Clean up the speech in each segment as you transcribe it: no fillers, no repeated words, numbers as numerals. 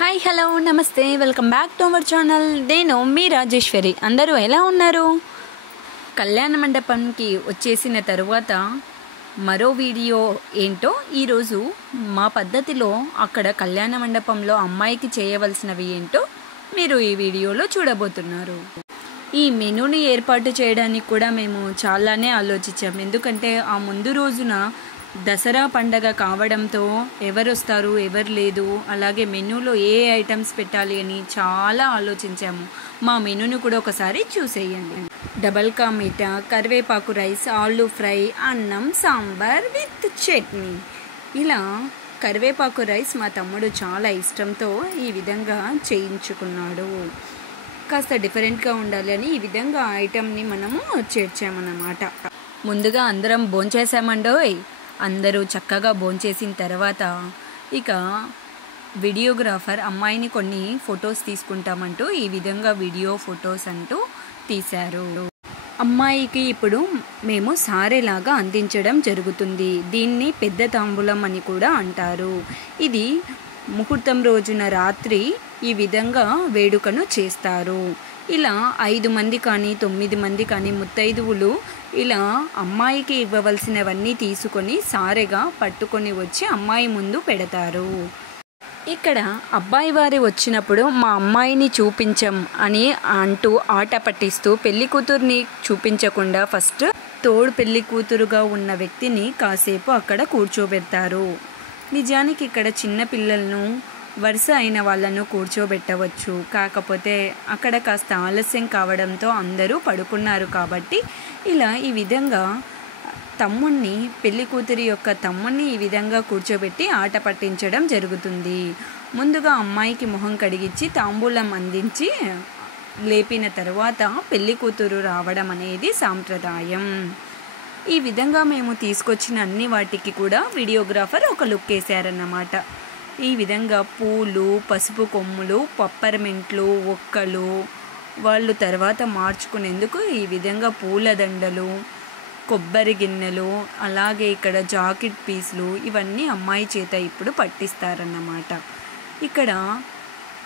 Hi hello నమస్తే welcome back to our channel. నేను మీ రాజేశ్వరి. అందరూ ఎలా ఉన్నారు? కళ్యాణ మండపంకి వచ్చేసిన తరువాత మరో వీడియో ఏంటో ఈరోజు మా పద్ధతిలో అక్కడ కళ్యాణ మండపంలో అమ్మాయికి చేయవలసినవి ఏంటో మీరు ఈ వీడియోలో చూడబోతున్నారు. ఈ మెనూని ఏర్పాటు చేయడానికి కూడా మేము చాలానే ఆలోచించాము. ఎందుకంటే ఆ ముందు రోజున దసరా పండగ కావడంతో ఎవరు వస్తారు ఎవరు లేదు, అలాగే మెనూలో ఏ ఐటమ్స్ పెట్టాలి అని చాలా ఆలోచించాము. మా మెనూని కూడా ఒకసారి చూసేయండి. డబల్ కా మీఠా, కరివేపాకు రైస్, ఆలు ఫ్రై, అన్నం, సాంబార్ విత్ చట్నీ. ఇలా కరివేపాకు రైస్ మా తమ్ముడు చాలా ఇష్టంతో ఈ విధంగా చేయించుకున్నాడు. కాస్త డిఫరెంట్గా ఉండాలి అని ఈ విధంగా ఐటమ్ని మనము చేర్చామన్నమాట. ముందుగా అందరం భోంచేసామండోయ్. అందరూ చక్కగా భోంచేసిన తర్వాత ఇక వీడియోగ్రాఫర్ అమ్మాయిని కొన్ని ఫొటోస్ తీసుకుంటామంటూ ఈ విధంగా వీడియో ఫొటోస్ అంటూ తీశారు. అమ్మాయికి ఇప్పుడు మేము సారెలాగా అందించడం జరుగుతుంది. దీన్ని పెద్ద తాంబూలం అని కూడా అంటారు. ఇది ముహూర్తం రోజున రాత్రి ఈ విధంగా వేడుకను చేస్తారు. ఇలా 5 మంది కానీ 9 మంది కానీ ముత్తైదువులు ఇలా అమ్మాయికి ఇవ్వవలసినవన్నీ తీసుకొని సారెగా పట్టుకొని వచ్చి అమ్మాయి ముందు పెడతారు. ఇక్కడ అబ్బాయి వారి వచ్చినప్పుడు మా అమ్మాయిని చూపించం అని అంటూ ఆట పట్టిస్తూ పెళ్లి కూతుర్ని చూపించకుండా ఫస్ట్ తోడు పెళ్లి కూతురుగా ఉన్న వ్యక్తిని కాసేపు అక్కడ కూర్చోబెడతారు. నిజానికి ఇక్కడ చిన్న పిల్లలను వరుస అయిన వాళ్ళను కూర్చోబెట్టవచ్చు. కాకపోతే అక్కడ కాస్త ఆలస్యం కావడంతో అందరూ పడుకున్నారు కాబట్టి ఇలా ఈ విధంగా తమ్ముణ్ణి పెళ్లి కూతురి యొక్క తమ్ముణ్ణి ఈ విధంగా కూర్చోబెట్టి ఆట పట్టించడం జరుగుతుంది. ముందుగా అమ్మాయికి మొహం కడిగించి తాంబూలం అందించి లేపిన తర్వాత పెళ్లి కూతురు రావడం అనేది సాంప్రదాయం. ఈ విధంగా మేము తీసుకొచ్చిన అన్ని వాటికి కూడా వీడియోగ్రాఫర్ ఒక లుక్ వేశారన్నమాట. ఈ విధంగా పూలు, పసుపు కొమ్ములు, పప్పర్మెంట్లు, ఒక్కలు వాళ్ళు తర్వాత మార్చుకునేందుకు ఈ విధంగా పూలదండలు, కొబ్బరి గిన్నెలు, అలాగే ఇక్కడ జాకెట్ పీసులు ఇవన్నీ అమ్మాయి చేత ఇప్పుడు పట్టిస్తారన్నమాట. ఇక్కడ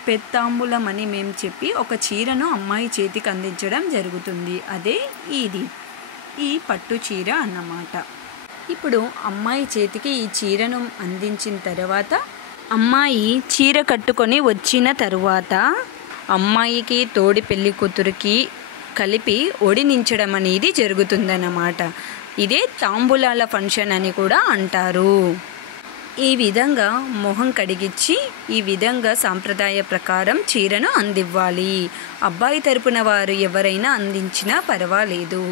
పెత్తాంబూలం అని మేము చెప్పి ఒక చీరను అమ్మాయి చేతికి అందించడం జరుగుతుంది. అదే ఈ పట్టు చీర అన్నమాట. ఇప్పుడు అమ్మాయి చేతికి ఈ చీరను అందించిన తర్వాత అమ్మాయి చీర కట్టుకొని వచ్చిన తరువాత అమ్మాయికి తోడి పెళ్లి కూతురికి కలిపి ఒడినించడం అనేది జరుగుతుందన్నమాట. ఇదే తాంబూలాల ఫంక్షన్ అని కూడా అంటారు. ఈ విధంగా మొహం కడిగించి ఈ విధంగా సాంప్రదాయ ప్రకారం చీరను అందివ్వాలి. అబ్బాయి తరపున వారు ఎవరైనా అందించినా పర్వాలేదు.